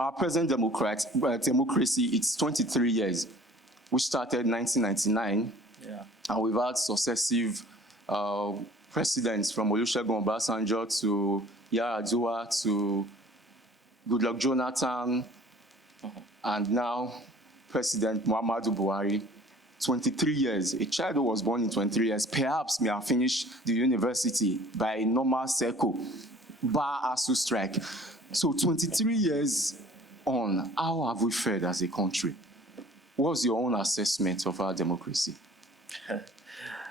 our present democracy, it's 23 years. We started 1999, and we've had successive presidents from Olusegun Obasanjo to Yar'Adua to Goodluck Jonathan, and now President Muhammadu Buhari. 23 years. A child who was born in 23 years perhaps may have finished the university by a normal circle, bar ASU strike. So 23 years on, how have we fared as a country? What's your own assessment of our democracy?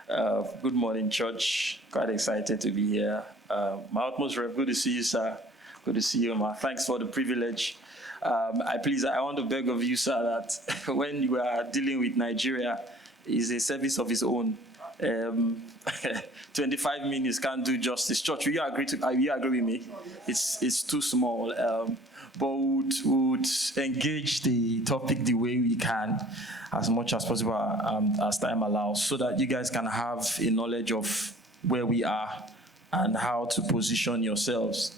Good morning, Church. Quite excited to be here. My utmost rev, good to see you, sir. Good to see you, ma. Thanks for the privilege. I want to beg of you, sir, that when you are dealing with Nigeria, it's a service of its own. 25 minutes can't do justice. Church, will you agree with me? It's too small. But would engage the topic the way we can, as much as possible, as time allows, so that you guys can have a knowledge of where we are and how to position yourselves.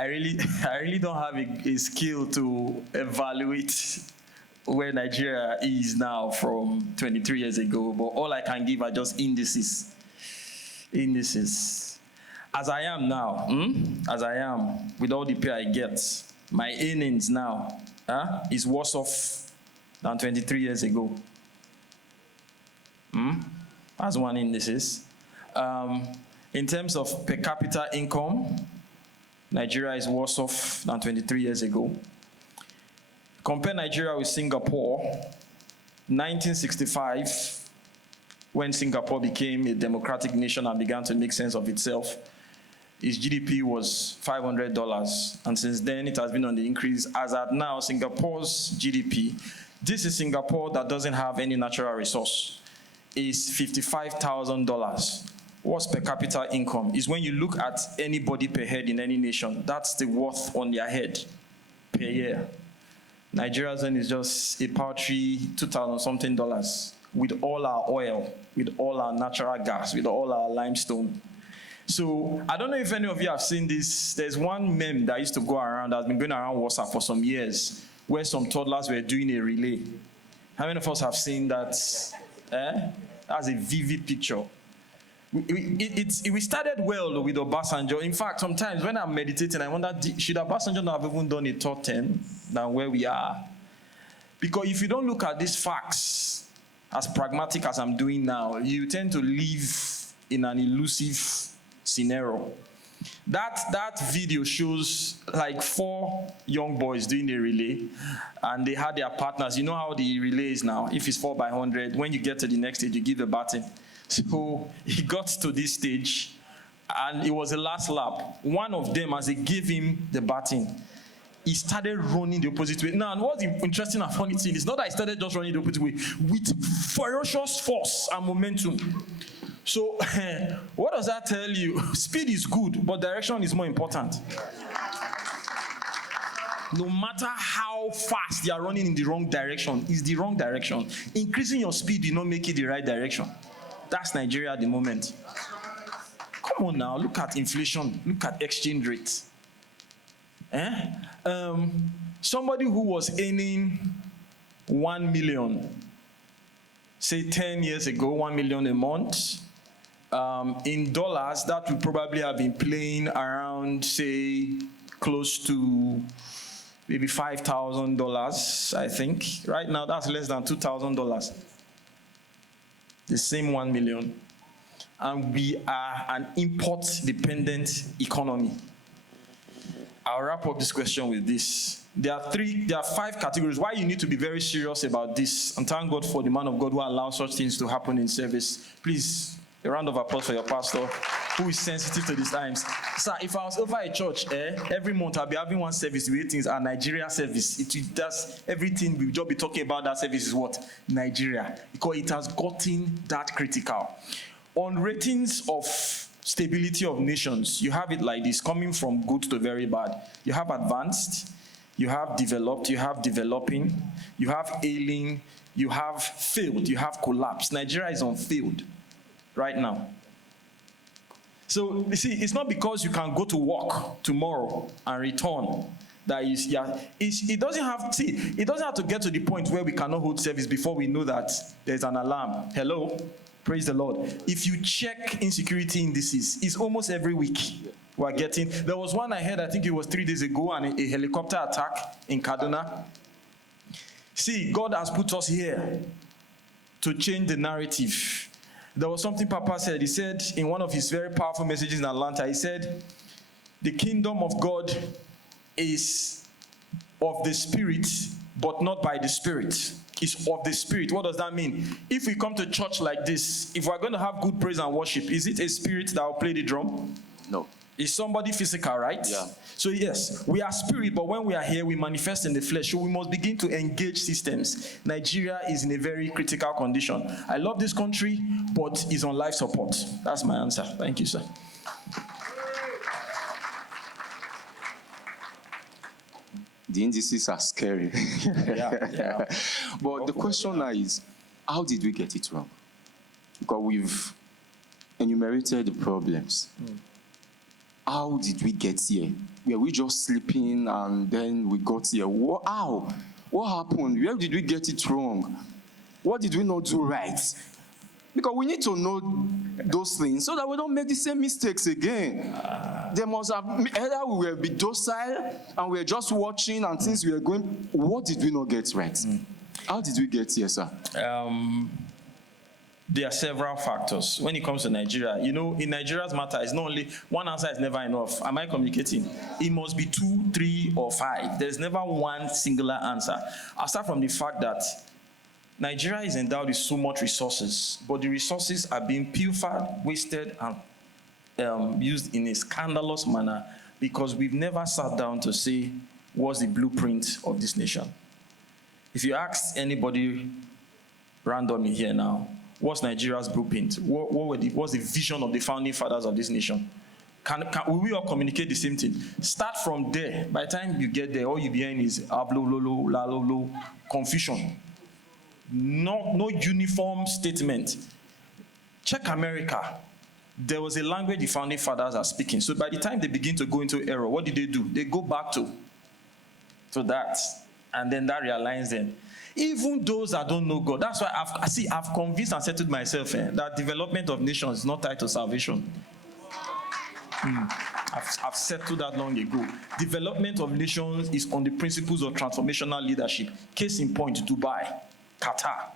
I really don't have a skill to evaluate where Nigeria is now from 23 years ago, but all I can give are just indices. As I am now, as I am, with all the pay I get, my earnings now is worse off than 23 years ago. As one indices. In terms of per capita income, Nigeria is worse off than 23 years ago. Compare Nigeria with Singapore. 1965, when Singapore became a democratic nation and began to make sense of itself, its GDP was $500, and since then it has been on the increase. As at now, Singapore's GDP, this is Singapore that doesn't have any natural resource, is $55,000. What's per capita income? Is when you look at anybody per head in any nation, that's the worth on their head per year. Nigeria's then is just a paltry $2,000-something with all our oil, with all our natural gas, with all our limestone. So I don't know if any of you have seen this. There's one meme that used to go around, that's been going around WhatsApp for some years, where some toddlers were doing a relay. How many of us have seen that? That's a vivid picture. We started well with Obasanjo. In fact, sometimes when I'm meditating, I wonder, should Obasanjo not have even done a top 10 than where we are? Because if you don't look at these facts as pragmatic as I'm doing now, you tend to live in an elusive scenario. That video shows like 4 young boys doing a relay, and they had their partners. You know how the relay is now. If it's 4x100, when you get to the next stage, you give the baton. So he got to this stage, and it was the last lap. One of them, as they gave him the baton, he started running the opposite way. Now, what's the interesting and funny thing is not that he started just running the opposite way, with ferocious force and momentum. So, what does that tell you? Speed is good, but direction is more important. No matter how fast you are running in the wrong direction, it's the wrong direction. Increasing your speed will not make it the right direction. That's Nigeria at the moment. Come on now, look at inflation, look at exchange rates. Somebody who was earning 1 million, say 10 years ago, 1 million a month, in dollars, that would probably have been playing around, say, close to maybe $5,000, I think. Right now, that's less than $2,000. The same 1 million. And we are an import-dependent economy. I'll wrap up this question with this. There are 5 categories why you need to be very serious about this. And thank God for the man of God who allows such things to happen in service. Please, a round of applause for your pastor, who is sensitive to these times. Sir, if I was over a church, every month I'll be having one service. The ratings are Nigeria service. That's everything we'll just be talking about. That service is what? Nigeria. Because it has gotten that critical. On ratings of stability of nations, you have it like this, coming from good to very bad. You have advanced, you have developed, you have developing, you have ailing, you have failed, you have collapsed. Nigeria is on failed right now. So, you see, it's not because you can go to work tomorrow and return that it doesn't have to get to the point where we cannot hold service before we know that there's an alarm. Hello? Praise the Lord. If you check insecurity indices, it's almost every week we're getting. There was one I heard, I think it was 3 days ago, and a helicopter attack in Kaduna. See, God has put us here to change the narrative. There was something Papa said. He said in one of his very powerful messages in Atlanta, he said, the kingdom of God is of the Spirit, but not by the Spirit. It's of the Spirit. What does that mean? If we come to church like this, if we're going to have good praise and worship, is it a spirit that will play the drum? No. Is somebody physical, right? Yeah. So yes, we are spirit, but when we are here, we manifest in the flesh. So we must begin to engage systems. Nigeria is in a very critical condition. I love this country, but it's on life support. That's my answer. Thank you, sir. The indices are scary. Yeah. But the question now is, how did we get it wrong? Because we've enumerated the problems. How did we get here? Were we just sleeping and then we got here? How? What happened? Where did we get it wrong? What did we not do right? Because we need to know those things so that we don't make the same mistakes again. There must have, either we will be docile and we're just watching and things we are going, what did we not get right? How did we get here, sir? There are several factors. When it comes to Nigeria, you know, in Nigeria's matter, it's not only, one answer is never enough. Am I communicating? It must be 2, 3, or 5. There's never one singular answer. I'll start from the fact that Nigeria is endowed with so much resources, but the resources are being pilfered, wasted, and used in a scandalous manner because we've never sat down to say, what's the blueprint of this nation? If you ask anybody randomly here now, what's Nigeria's blueprint? What's the vision of the founding fathers of this nation? Will we all communicate the same thing? Start from there. By the time you get there, all you be hearing is ablololo, lalolo, confusion. No uniform statement. Check America. There was a language the founding fathers are speaking. So by the time they begin to go into error, what do? They go back to that. And then that realigns them. Even those that don't know God. That's why I've convinced and settled myself that development of nations is not tied to salvation. I've settled that long ago. Development of nations is on the principles of transformational leadership. Case in point, Dubai, Qatar.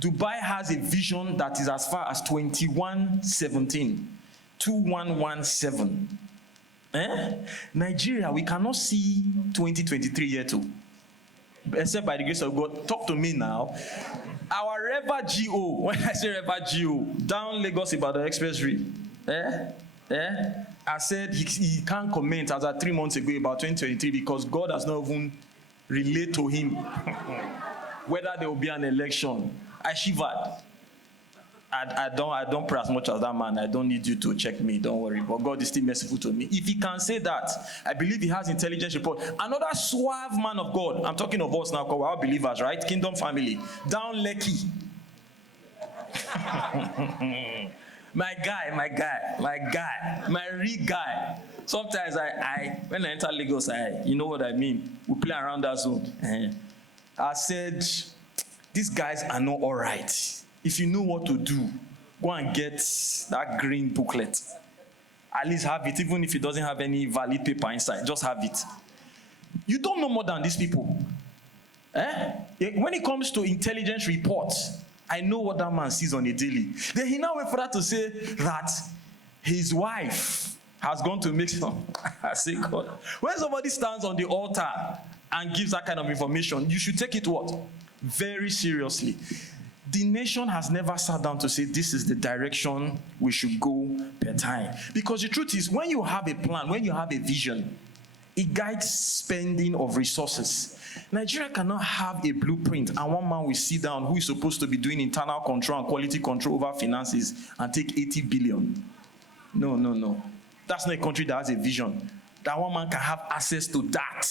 Dubai has a vision that is as far as 2117. Nigeria, we cannot see 2023 yet too. Except by the grace of God. Talk to me now. Our Reva GO, when I say Reva GO, down Lagos Ibadan Expressway, I said he can't comment as of 3 months ago about 2023 because God has not even relayed to him whether there will be an election. I shivered. I don't pray as much as that man. I don't need you to check me. Don't worry. But God is still merciful to me. If he can say that, I believe he has intelligence report. Another suave man of God. I'm talking of us now, because we're all believers, right? Kingdom family. Down Lekki. my real guy. Sometimes when I enter Lagos, you know what I mean? We play around that zone. I said, these guys are not all right. If you know what to do, go and get that green booklet. At least have it, even if it doesn't have any valid paper inside. Just have it. You don't know more than these people. When it comes to intelligence reports, I know what that man sees on a daily. Then he now wait for that to say that his wife has gone to make some. I say, God. When somebody stands on the altar and gives that kind of information, you should take it what? Very seriously. The nation has never sat down to say this is the direction we should go per time. Because the truth is, when you have a plan, when you have a vision, it guides spending of resources. Nigeria cannot have a blueprint and one man will sit down who is supposed to be doing internal control and quality control over finances and take 80 billion. No. That's not a country that has a vision. That one man can have access to that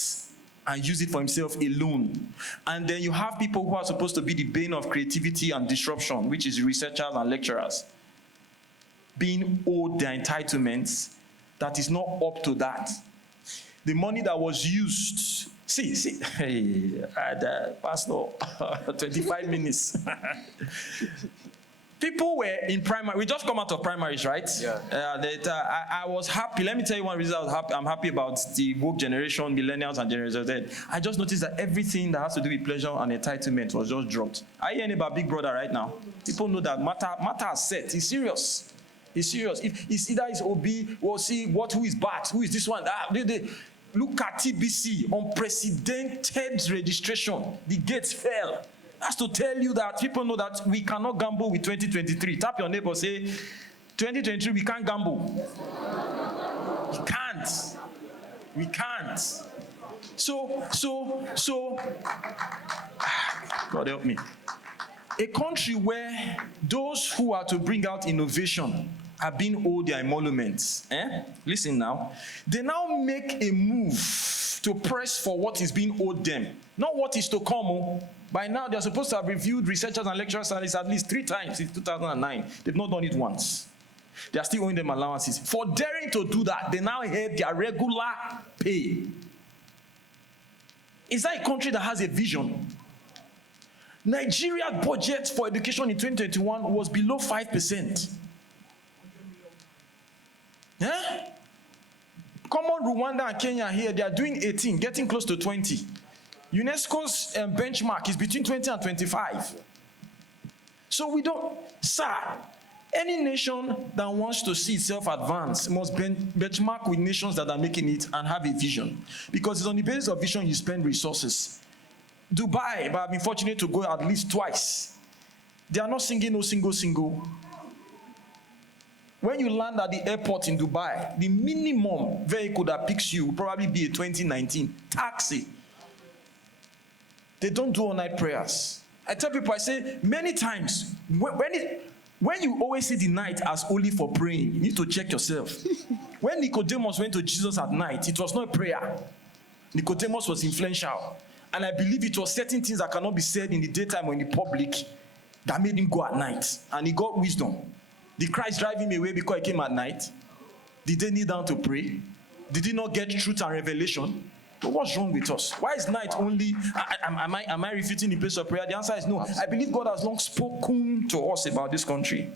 and use it for himself alone. And then you have people who are supposed to be the bane of creativity and disruption, which is researchers and lecturers. being owed their entitlements that is not up to that. The money that was used, hey, Pastor, 25 minutes. People were in primary. We just come out of primaries, right? Yeah. I was happy. Let me tell you one reason I'm happy about the woke generation, millennials and Generation Z. I just noticed that everything that has to do with pleasure and entitlement was just dropped. Are you hearing about Big Brother right now? People know that matter is set. It's serious. It's serious. If it's either it's OB, we'll see who is bad, who is this one. Look at TBC, unprecedented registration. The gates fell. That's to tell you that people know that we cannot gamble with 2023. Tap your neighbor, say, 2023, we can't gamble. We can't. We can't. So, God help me. A country where those who are to bring out innovation are being owed their emoluments. Listen now. They now make a move to press for what is being owed them, not what is to come. By now, they are supposed to have reviewed researchers and lecturers' salaries at least 3 times since 2009. They've not done it once. They are still owing them allowances. For daring to do that, they now have their regular pay. Is that a country that has a vision? Nigeria's budget for education in 2021 was below 5%. Yeah? Common Rwanda and Kenya here, they are doing 18, getting close to 20. UNESCO's benchmark is between 20 and 25. So we don't, sir, any nation that wants to see itself advance must benchmark with nations that are making it and have a vision. Because it's on the basis of vision you spend resources. Dubai, but I've been fortunate to go at least twice. They are not singing no single. When you land at the airport in Dubai, the minimum vehicle that picks you will probably be a 2019 taxi. They don't do all-night prayers. I tell people, I say, many times, when you always see the night as only for praying, you need to check yourself. When Nicodemus went to Jesus at night, it was not prayer. Nicodemus was influential. And I believe it was certain things that cannot be said in the daytime or in the public that made him go at night. And he got wisdom. Did Christ drive him away because he came at night? Did they kneel down to pray? Did he not get truth and revelation? But what's wrong with us? Why is night only? Am I refuting the place of prayer? The answer is no. I believe God has long spoken to us about this country.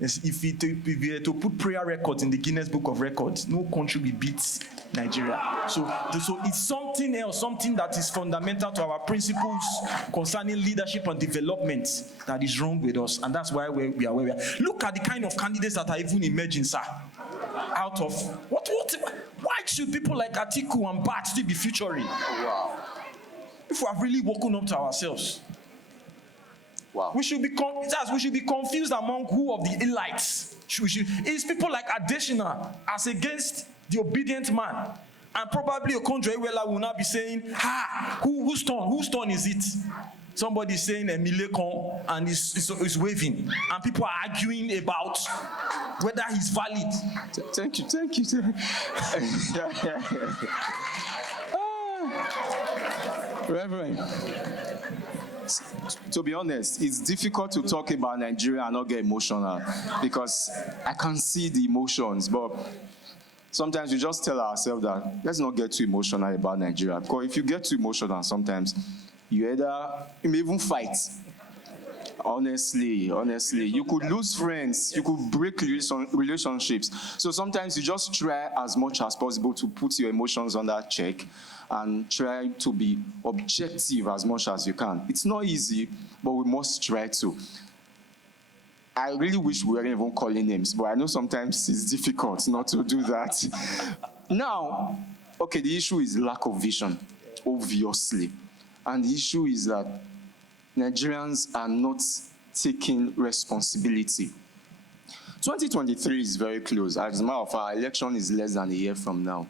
Yes, if we were to put prayer records in the Guinness Book of Records, no country will beat Nigeria. So it's something else, something that is fundamental to our principles concerning leadership and development that is wrong with us. And that's why we are where we are. Look at the kind of candidates that are even emerging, sir. Out of why should people like Atiku and Bat still be featuring? Wow. If we have really woken up to ourselves. Wow. We should be confused among who of the elites. It's people like Adesina as against the obedient man. And probably Okonjo Iweala will now be saying, whose turn is it? Somebody is saying Emilekon and is waving. And people are arguing about whether he's valid. Thank you. Reverend, to be honest, it's difficult to talk about Nigeria and not get emotional because I can see the emotions, but sometimes we just tell ourselves that let's not get too emotional about Nigeria, because if you get too emotional sometimes, you may even fight. Honestly, you could lose friends, you could break relationships. So sometimes you just try as much as possible to put your emotions under check and try to be objective as much as you can. It's not easy, but we must try to. I really wish we weren't even calling names, but I know sometimes it's difficult not to do that. Now, okay, the issue is lack of vision, obviously. And the issue is that Nigerians are not taking responsibility. 2023 is very close. As a matter of fact, our election is less than a year from now.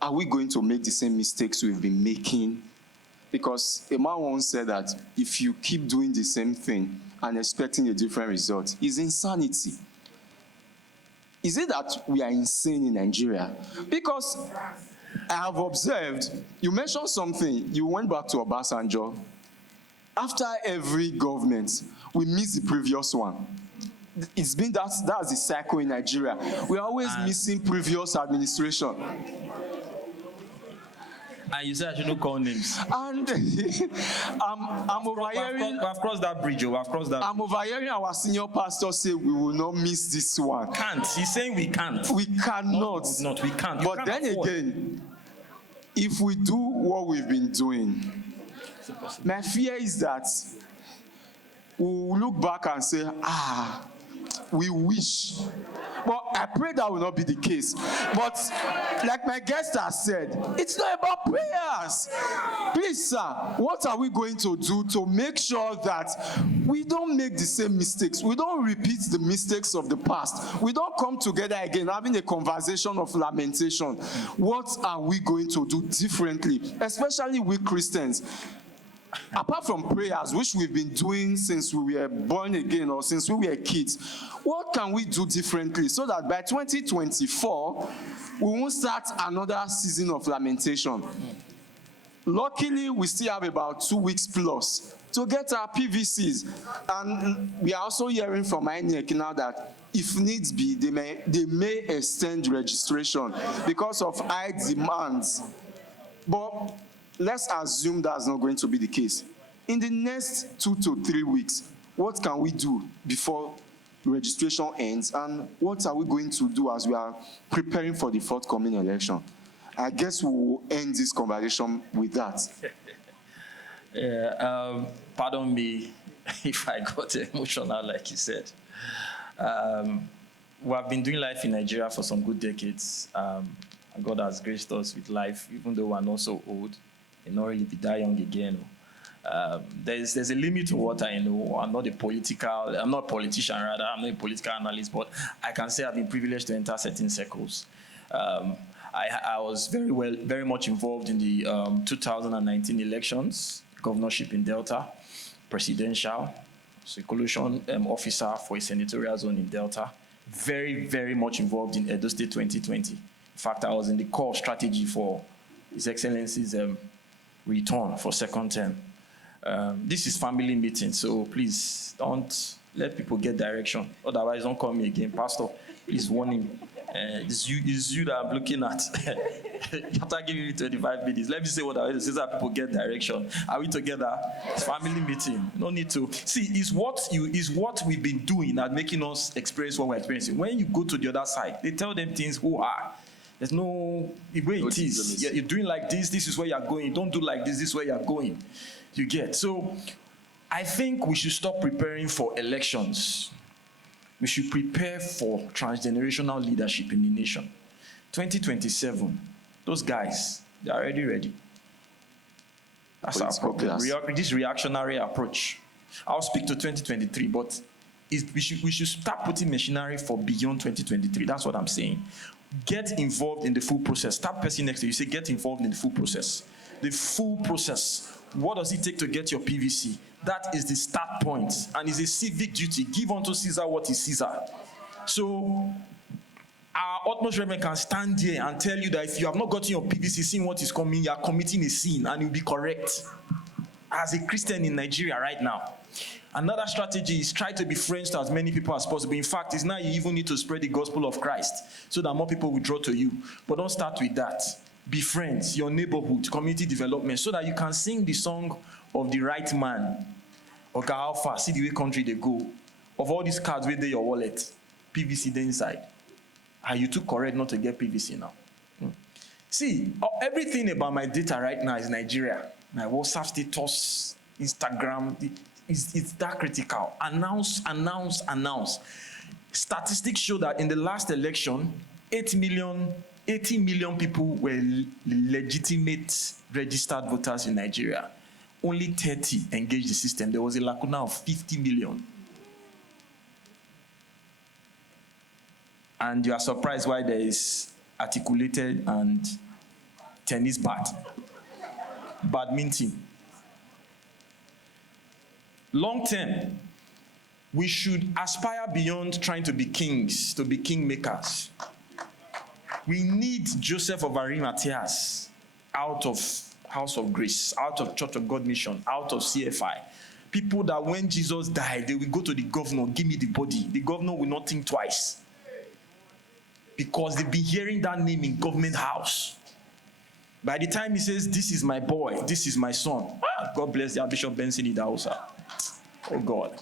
Are we going to make the same mistakes we've been making? Because a man once said that if you keep doing the same thing and expecting a different result, it's insanity. Is it that we are insane in Nigeria? Because I have observed, you mentioned something, you went back to Obasanjo. After every government, we miss the previous one. it's been that's the cycle in Nigeria. We're always missing previous administration. And you said I shouldn't call names. And I'm overhearing. I've crossed that bridge. I've crossed that. I'm overhearing our senior pastor say we will not miss this one. Can't. He's saying we can't. We cannot. Not. We can't. But then again, if we do what we've been doing, my fear is that we'll look back and say, we wish. But I pray that will not be the case. But like my guest has said, it's not about prayers. Please, sir, what are we going to do to make sure that we don't make the same mistakes? We don't repeat the mistakes of the past. We don't come together again having a conversation of lamentation. What are we going to do differently? Especially we Christians. Apart from prayers, which we've been doing since we were born again or since we were kids, what can we do differently so that by 2024, we won't start another season of lamentation? Luckily, we still have about 2 weeks plus to get our PVCs. And we are also hearing from INEC now that if needs be, they may extend registration because of high demands. But let's assume that's not going to be the case. In the next 2 to 3 weeks, what can we do before registration ends? And what are we going to do as we are preparing for the forthcoming election? I guess we will end this conversation with that. Pardon me if I got emotional, like you said. We have been doing life in Nigeria for some good decades. God has graced us with life, even though we're not so old. Not really be that young again. There's a limit to what I know. I'm not a politician, rather. I'm not a political analyst, but I can say I've been privileged to enter certain circles. I was very much involved in the 2019 elections, governorship in Delta, presidential, circulation officer for a senatorial zone in Delta. Very, very much involved in Edo State 2020. In fact, I was in the core strategy for His Excellency's return for second term. This is family meeting, so please don't let people get direction. Otherwise, don't call me again. Pastor, please warn him. It's you that I'm looking at. After giving me 25 minutes, let me say what I want to say so that people get direction. Are we together? It's family meeting. No need to. See, is what we've been doing that making us experience what we're experiencing. When you go to the other side, they tell them things who are. There's no way it is. You're doing like this is where you're going. Don't do like this is where you're going. You get. So I think we should stop preparing for elections. We should prepare for transgenerational leadership in the nation. 2027, those guys, they're already ready. That's our problem. This reactionary approach. I'll speak to 2023, but we should start putting machinery for beyond 2023. That's what I'm saying. Get involved in the full process. Start person next to you. Say, get involved in the full process. The full process. What does it take to get your PVC? That is the start point. And it's a civic duty. Give unto Caesar what is Caesar. So, our utmost reverend can stand here and tell you that if you have not gotten your PVC, seeing what is coming, you are committing a sin, and you'll be correct. As a Christian in Nigeria right now. Another strategy is try to be friends to as many people as possible. In fact, it's now you even need to spread the gospel of Christ so that more people will draw to you. But don't start with that. Be friends, your neighborhood, community development, so that you can sing the song of the right man. Okay, how far? See the way country they go. Of all these cards where they your wallet, PVC there inside. And you too correct not to get PVC now. See, everything about my data right now is Nigeria. My WhatsApp status, Instagram, it's that critical. Announce. Statistics show that in the last election, 80 million people were legitimate registered voters in Nigeria. Only 30 engaged the system. There was a lacuna of 50 million. And you are surprised why there is articulated and tennis bat. Badminton. Long term, we should aspire beyond trying to be kings, to be kingmakers. We need Joseph of Arimatheas out of House of Grace, out of Church of God Mission, out of CFI, People that when Jesus died, they will go to the governor, give me the body. The governor will not think twice. Because they've been hearing that name in government house. By the time he says, this is my boy, this is my son. God bless the Bishop Benson in the house. Oh God.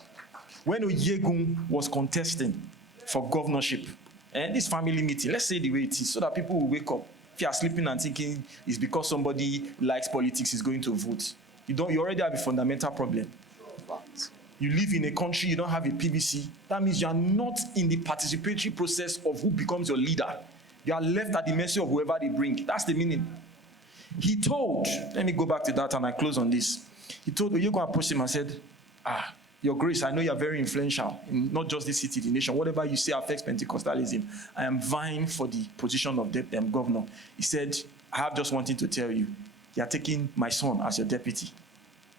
When Oyegun was contesting for governorship, and this family meeting, let's say the way it is, so that people will wake up. If you are sleeping and thinking it's because somebody likes politics is going to vote, you already have a fundamental problem. You live in a country, you don't have a PVC. That means you are not in the participatory process of who becomes your leader. You are left at the mercy of whoever they bring. That's the meaning. He told, let me go back to that and I close on this. He told Oyegun approached him and said, Your Grace, I know you are very influential in not just this city, the nation. Whatever you say affects Pentecostalism. I am vying for the position of governor. He said, I have just one thing to tell you. You are taking my son as your deputy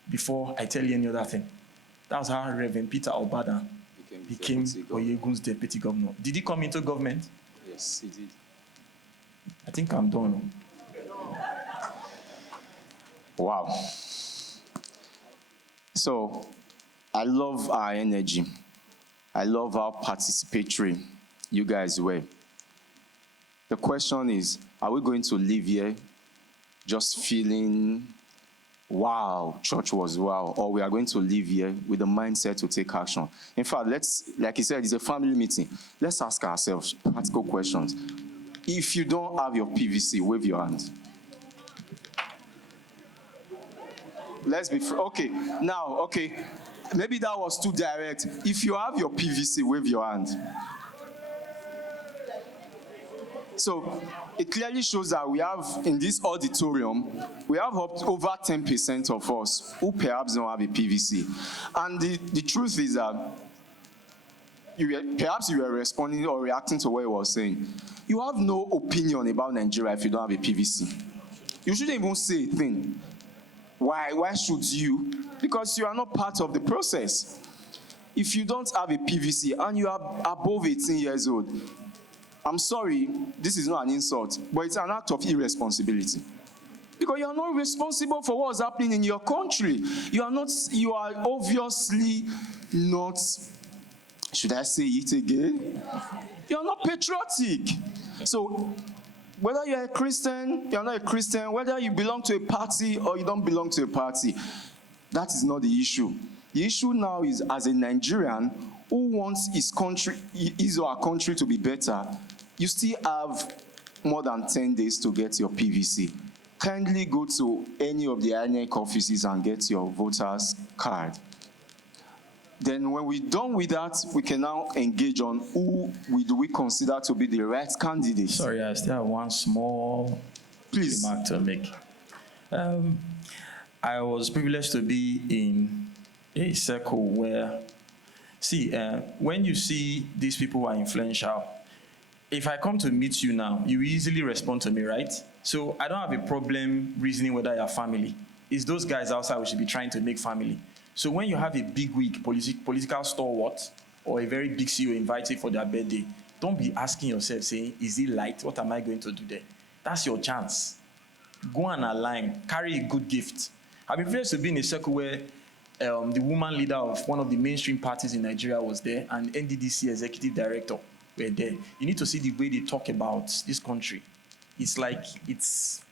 before I tell you any other thing. That was how Reverend Peter Obada became Oyegun's deputy governor. Did he come into government? Yes, he did. I think I'm done. Wow. So, I love our energy. I love how participatory you guys were. The question is, are we going to live here just feeling, wow, church was wow, or we are going to live here with the mindset to take action? In fact, like he said, it's a family meeting. Let's ask ourselves practical questions. If you don't have your PVC, wave your hand. Let's be okay. Now, okay. Maybe that was too direct. If you have your PVC, wave your hand. So it clearly shows that we have, in this auditorium, we have over 10% of us who perhaps don't have a PVC. And the truth is that perhaps you were responding or reacting to what he was saying. You have no opinion about Nigeria if you don't have a PVC. You shouldn't even say a thing. Why should you? Because you are not part of the process. If you don't have a PVC and you are above 18 years old, I'm sorry, this is not an insult, but it's an act of irresponsibility. Because you are not responsible for what's happening in your country. You are obviously not, should I say it again? You are not patriotic. So, whether you're a Christian, you're not a Christian, whether you belong to a party or you don't belong to a party, that is not the issue. The issue now is, as a Nigerian who wants his or her country to be better, you still have more than 10 days to get your PVC. Kindly go to any of the INEC offices and get your voter's card. Then when we're done with that, we can now engage on who do we consider to be the right candidate. Sorry, I still have one small remark to make. I was privileged to be in a circle where, when you see these people who are influential, if I come to meet you now, you easily respond to me, right? So I don't have a problem reasoning whether you're family. It's those guys outside we should be trying to make family. So when you have a big wig, political stalwart, or a very big CEO invited for their birthday, don't be asking yourself, saying, is it light? What am I going to do there? That's your chance. Go and align. Carry a good gift. I've been privileged to be in a circle where the woman leader of one of the mainstream parties in Nigeria was there, and NDDC executive director were there. You need to see the way they talk about this country. It's like it's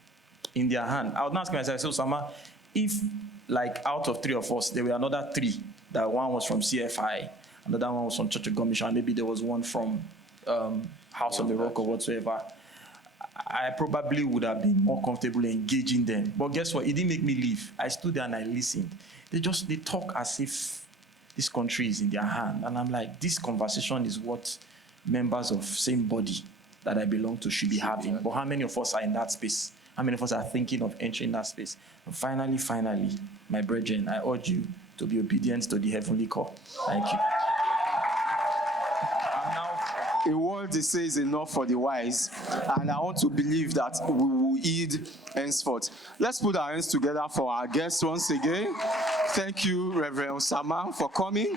in their hand. I would ask myself, so Osama, if like out of 3 of us, there were another 3, that one was from CFI, another one was from Church of God Mission, maybe there was one from House of the Rock or whatsoever, I probably would have been more comfortable engaging them. But guess what? It didn't make me leave. I stood there and I listened. They talk as if this country is in their hand. And I'm like, this conversation is what members of same body that I belong to should be having. But how many of us are in that space? How many of us are thinking of entering that space? And finally, my brethren, I urge you to be obedient to the heavenly call. Thank you. A word they say is enough for the wise, and I want to believe that we will heed henceforth. Let's put our hands together for our guests once again. Thank you, Reverend Osama, for coming.